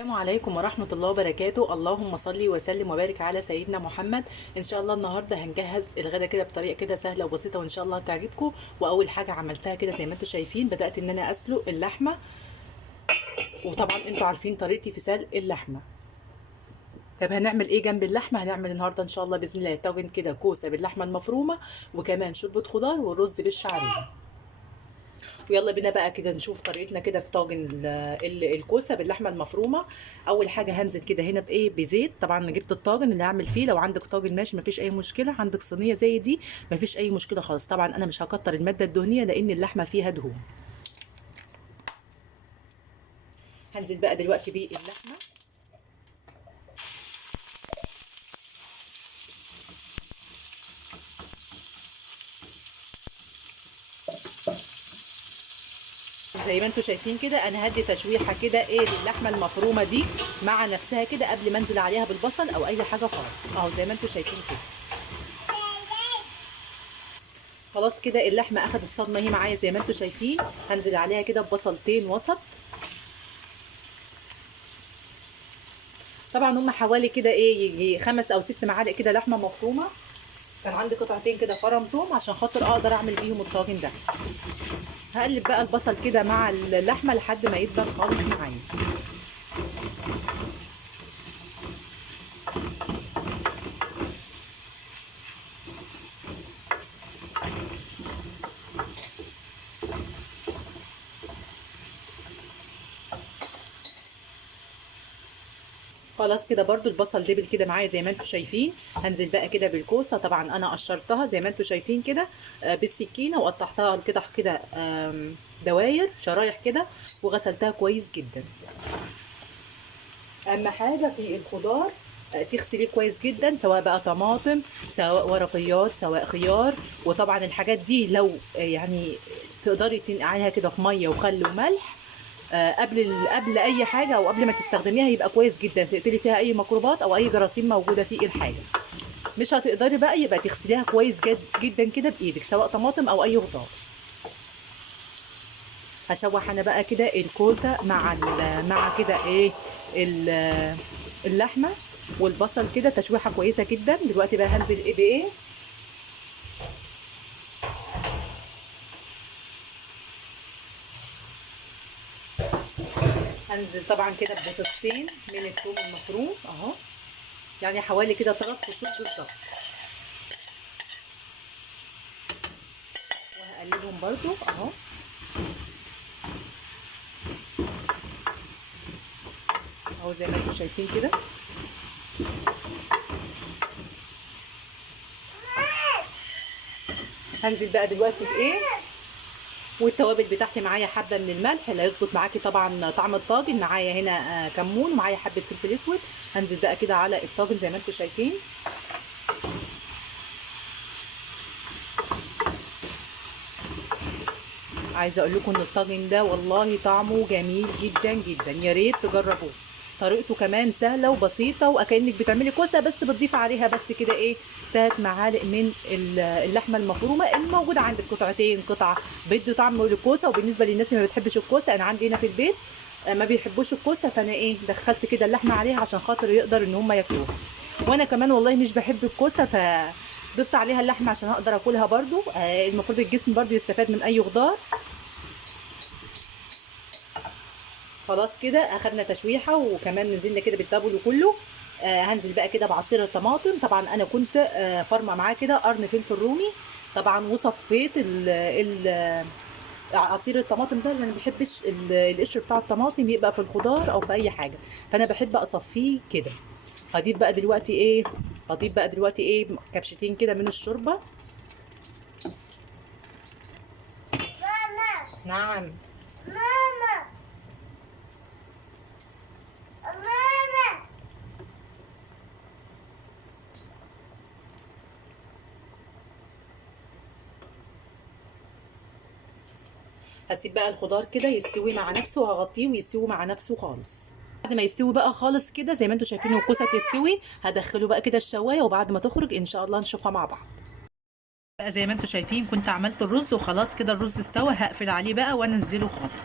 السلام عليكم ورحمة الله وبركاته. اللهم صل وسلم وبارك على سيدنا محمد. ان شاء الله النهارده هنجهز الغدا كده بطريقة كده سهلة وبسيطة وان شاء الله هتعجبكم. واول حاجة عملتها كده زي ما انتم شايفين، بدأت ان انا اسلق اللحمة. وطبعا انتوا عارفين طريقتي في سلق اللحمة. طب هنعمل ايه جنب اللحمة؟ هنعمل النهارده ان شاء الله باذن الله طاجن كده كوسة باللحمة المفرومة، وكمان شوربة خضار والرز بالشعرية. ويلا بينا بقى كده نشوف طريقتنا كده في طاجن الكوسه باللحمه المفرومه. اول حاجه هنزل كده هنا بايه، بزيت. طبعا جبت الطاجن اللي هعمل فيه، لو عندك طاجن ماشي مفيش اي مشكله، عندك صينيه زي دي مفيش اي مشكله خالص. طبعا انا مش هكتر الماده الدهنيه لان اللحمه فيها دهون. هنزل بقى دلوقتي باللحمه. زي ما انتم شايفين كده انا هدي تشويحه كده ايه للحمه المفرومه دي مع نفسها كده قبل ما انزل عليها بالبصل او اي حاجه خالص، اهو زي ما انتم شايفين كده. خلاص كده اللحمه اخدت الصدمه اهي معايا زي ما انتم شايفين. هنزل عليها كده ببصلتين وسط. طبعا هم حوالي كده ايه، يجي 5 أو 6 معالق كده لحمه مفرومه. كان عندي قطعتين كده فرمتهم عشان خاطر اقدر اعمل بيهم الطاجن ده. هقلب بقى البصل كده مع اللحمه لحد ما يدبل خالص معايا. خلاص كده برضو البصل دبل كده معايا زي ما انتم شايفين. هنزل بقى كده بالكوسه. طبعا انا قشرتها زي ما انتم شايفين كده بالسكينه، وقطعتها كده كده دواير شرايح كده، وغسلتها كويس جدا. اهم حاجه في الخضار تغسليه كويس جدا، سواء بقى طماطم سواء ورقيات سواء خيار. وطبعا الحاجات دي لو يعني تقدري تنقعيها كده في ميه وخل وملح قبل اي حاجه، او قبل ما تستخدميها يبقى كويس جدا، تقتلي فيها اي ميكروبات او اي جراثيم موجوده في الحاجه. مش هتقدري بقى يبقى تغسليها كويس جدا كده بايدك، سواء طماطم او اي خضار. هشوح انا بقى كده الكوسه مع كده ايه اللحمه والبصل كده تشويحه كويسه جدا. دلوقتي بقى هنزل ايه بايه، هنزل طبعا كده ببطاطسين من الثوم المفروم اهو، يعني حوالي كده 3 فصوص بالظبط. وهقلبهم برضو اهو. اهو زي ما انتم شايفين كده. هنزل بقى دلوقتي بايه، والتوابل بتاعتي معايا حبه من الملح اللي هيظبط معاكي طبعا طعم الطاجن. معايا هنا كمون، ومعايا حبه فلفل اسود. هنزل بقى كده على الطاجن زي ما انتم شايفين. عايزه اقول لكم ان الطاجن ده والله طعمه جميل جدا جدا، يا ريت تجربوه. طريقته كمان سهله وبسيطه، وكانك بتعملي كوسه بس بتضيف عليها بس كده ايه 3 معالق من اللحمه المفرومه الموجوده عندك، قطعتين قطعه بيدوا طعم للكوسه. وبالنسبه للناس اللي ما بتحبش الكوسه، انا عندي هنا في البيت ما بيحبوش الكوسه، فانا ايه دخلت كده اللحمه عليها عشان خاطر يقدر ان هم ياكلوها. وانا كمان والله مش بحب الكوسه، ضفت عليها اللحمه عشان اقدر اكلها برضو. المفروض الجسم برضو يستفاد من اي خضار. خلاص كده اخدنا تشويحه، وكمان نزلنا كده بالتابل وكله. هنزل بقى كده بعصير الطماطم. طبعا انا كنت فرمه معاه كده قرن فلفل رومي طبعا، وصفيت عصير الطماطم ده، لان ما بحبش القشر بتاع الطماطم يبقى في الخضار او في اي حاجه، فانا بحب اصفيه كده. هضيف بقى دلوقتي ايه كبشتين كده من الشوربه. ماما. نعم. ماما. ماما. هسيب بقى الخضار كده يستوي مع نفسه، وهغطيه ويستوي مع نفسه خالص. بعد ما يستوي بقى خالص كده زي ما انتم شايفين والكوسه تستوي، هدخله بقى كده الشوايه، وبعد ما تخرج ان شاء الله نشوفها مع بعض. بقى زي ما انتم شايفين كنت عملت الرز وخلاص كده الرز استوى، هقفل عليه بقى وانزله خالص.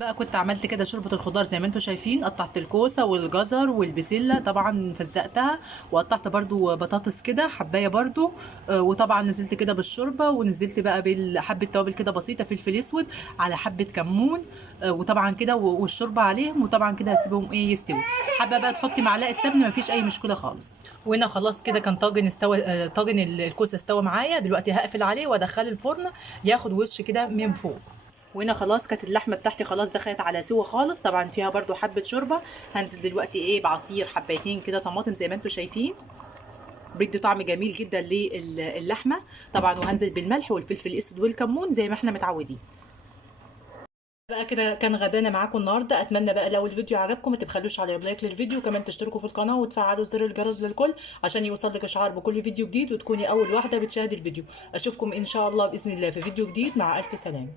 بقى كنت عملت كده شوربه الخضار زي ما انتم شايفين، قطعت الكوسه والجزر والبسله طبعا فزقتها، وقطعت برضو بطاطس كده حبايه برضو. وطبعا نزلت كده بالشوربه، ونزلت بقى بحبه توابل كده بسيطه، فلفل اسود على حبه كمون. وطبعا كده والشوربه عليهم، وطبعا كده هسيبهم ايه يستوي. حابه بقى تحطي معلقه سمنه مفيش اي مشكله خالص. وهنا خلاص كده كان طاجن استوى، طاجن الكوسه استوى معايا. دلوقتي هقفل عليه وادخله الفرن ياخد وش كده من فوق. وهنا خلاص كانت اللحمه بتاعتي خلاص دخلت على سوا خالص، طبعا فيها برضو حبه شوربه. هنزل دلوقتي ايه بعصير حبايتين كده طماطم زي ما انتم شايفين، بيدي طعم جميل جدا للحمه طبعا. وهنزل بالملح والفلفل الاسود والكمون زي ما احنا متعودين. بقى كده كان غدانا معاكم النهارده. اتمنى بقى لو الفيديو عجبكم ما تبخلوش على لايك للفيديو، وكمان تشتركوا في القناه وتفعلوا زر الجرس للكل عشان يوصلك اشعار بكل فيديو جديد، وتكوني اول واحده بتشاهد الفيديو. اشوفكم ان شاء الله باذن الله في فيديو جديد، مع الف سلامه.